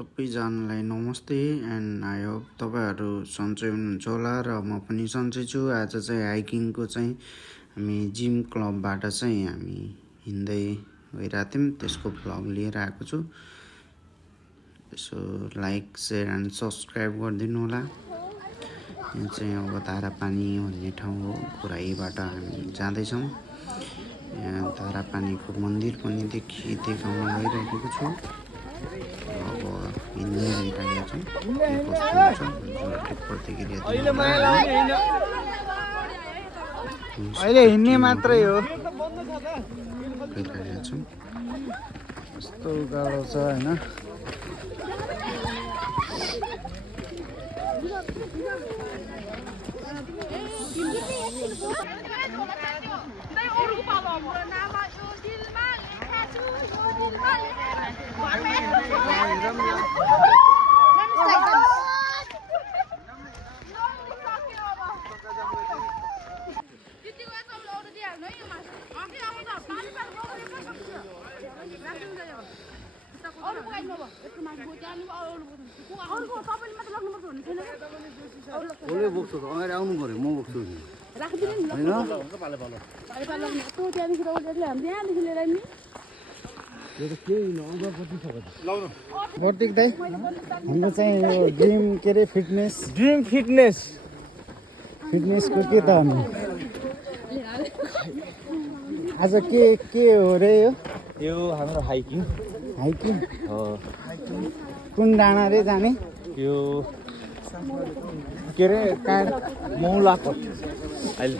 सबैजनालाई नमस्ते and I hope तपाईँहरू सन्चै हुनुहुन्छ होला र म पनि सन्चै छु। आज चाहिँ हाइकिङको चाहिँ हामी जिम क्लबबाट चाहिँ हामी हिँड्दै गइरहेको थियौँ, त्यसको भ्लग लिएर आएको छु। यसो लाइक सेयर एन्ड सब्सक्राइब गरिदिनु होला। यहाँ चाहिँ अब धारापानी भन्ने ठाउँ हो, घुराईबाट हामी जाँदैछौँ। यहाँ धारापानीको मन्दिर पनि देखाउन गइरहेको छु। अब हिँड्दै गइरहेको छौँ, के कस्तो हुन्छ प्रतिक्रिया अहिले हिँड्ने मात्रै हो, गइरहेको छौँ। यस्तो गाह्रो छ होइन। कसले बोक्छ त? अगाडि आउनु पर्यो, म बोक्छु नि। बटिक दाइ, हाम्रो चाहिँ यो ड्रिम के अरे फिटनेसको के त हामी आज के हो रे यो हाम्रो हाइकिङ हो। कुन डाँडा रे जाने? यो के अरे मौलाकोट, अहिले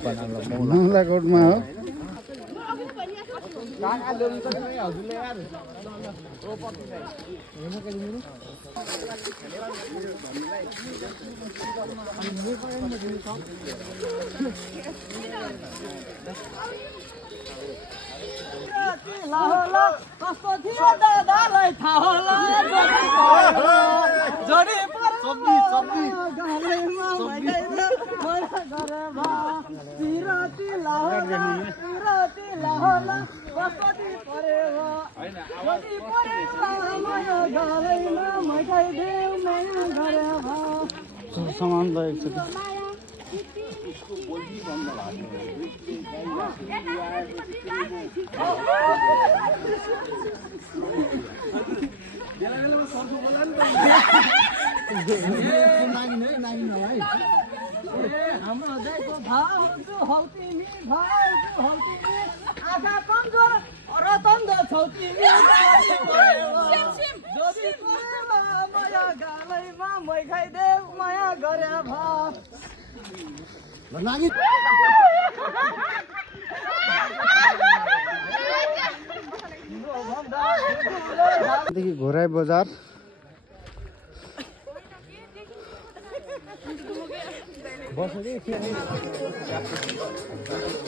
मौलाकोटमा हो। सामान लगेको छ। हाम्रो दाइको भाउ हौ तिमी, आँखा कमजोर रतन्द छौ तिमी। जोडी परेमा माया गालैमा मै खाइदेऊ माया गरे देखि घोराई बजार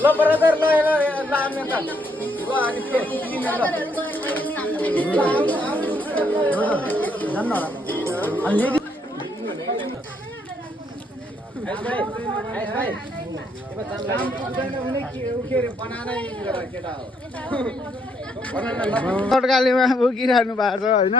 ल ब्रदर ल लाने त तड्कालेमा बोकिरहनु भएको छ होइन।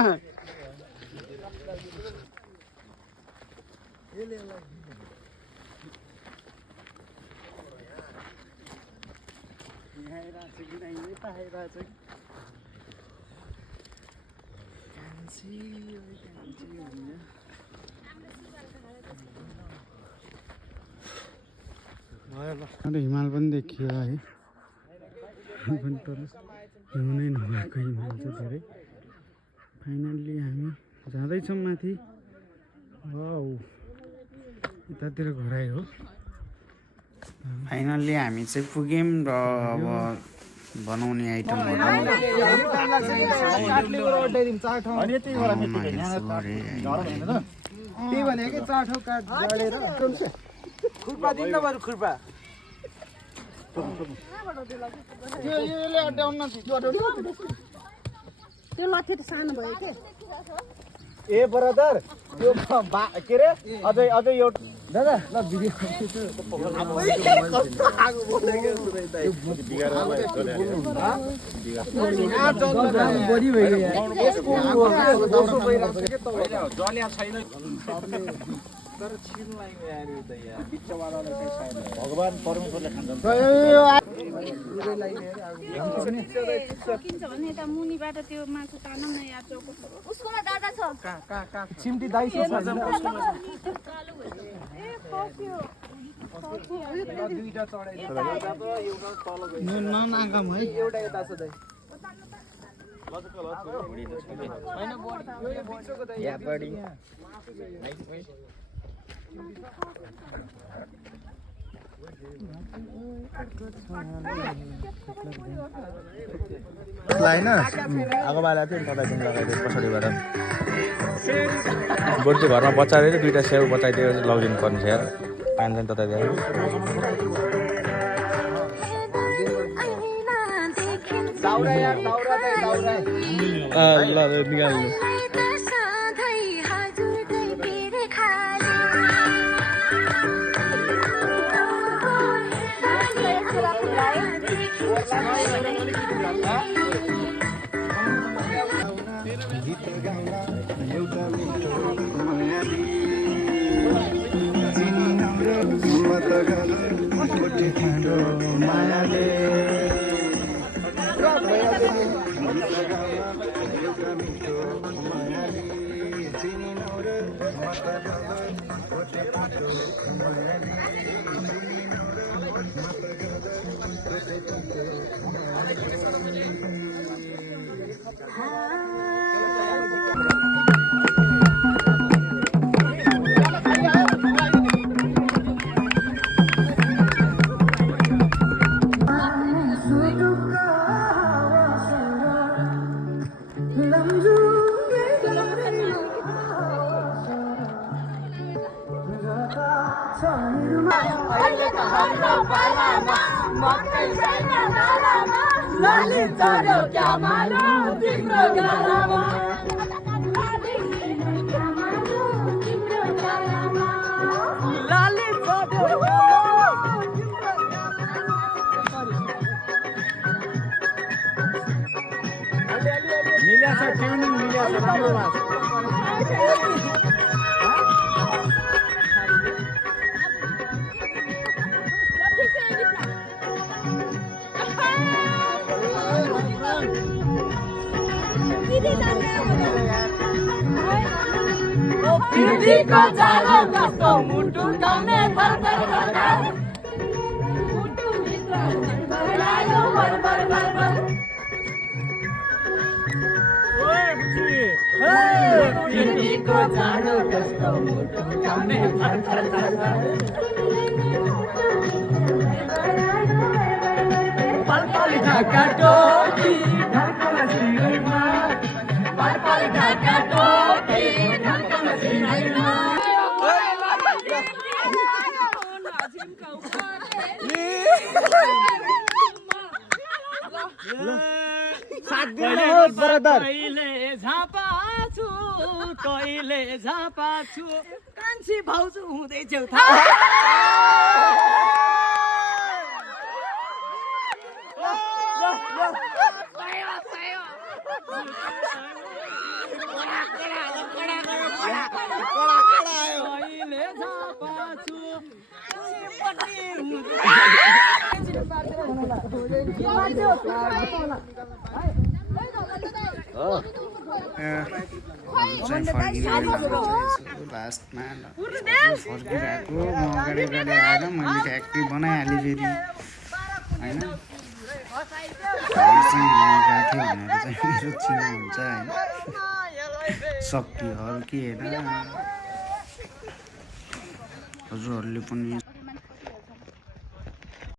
हिमाल पनि देखियो है, हिउँनै नभएको हिमाल छ धेरै। फाइनल्ली हामी जाँदैछौँ माथि। वाउ, यतातिर घोराइ हो। फाइनल्ली हामी चाहिँ पुग्यौँ र अब बनाउने आइटमहरू त्यही भनेको चाठो काठ जडेर खुर्पा दिन्न बरु खुर्पा यसले अड्याउन त्यो लट्ठी त सानो भयो के ए ब्रदर त्यो के रे अझै अझै यो दादा ल भिडियो भगवान परमेश्वरले खान्छ किन्छ भने यता मुनिबाट त्यो मासु तानौँ न यहाँ चौको उसकोमा दादा छ चिम्टी दाइ छ दुईटा चढाइ ननागम है एउटा यता छ दाइ होइन आगो बाला थियो तताइदिनु लगाइदियो पछाडिबाट बरु त्यो घरमा बचाएर दुईवटा स्याउ बचाइदिएर लगिदिनु पर्ने छ यार पानी चाहिँ तताइदिएर ल निकाल्नु मिल्या छ ट्युनिङ मिल्या छ राम्रो मास पीडीको जालो कस्तो मुटु गाउने थरथर थरथर मुटु भित्र भरायो बरबर बरबर पीडीको जालो कस्तो मुटु गाउने थरथर थरथर पलपल ढाका टोपी ढाका सिरैमा पलपल ढाका टोपी ढाका सिरैमा कहिले झापा छु कान्छी भाउजू हुँदैछौ लास्टमा फर्किरहेको म अगाडि अगाडि आएर मैले फ्याक्ट्री बनाइहालेँ फेरि होइन चाहिँ गएको थियो भनेर चाहिँ मेरो चिनो हुन्छ होइन सक्यो कि होइन हजुरहरूले पनि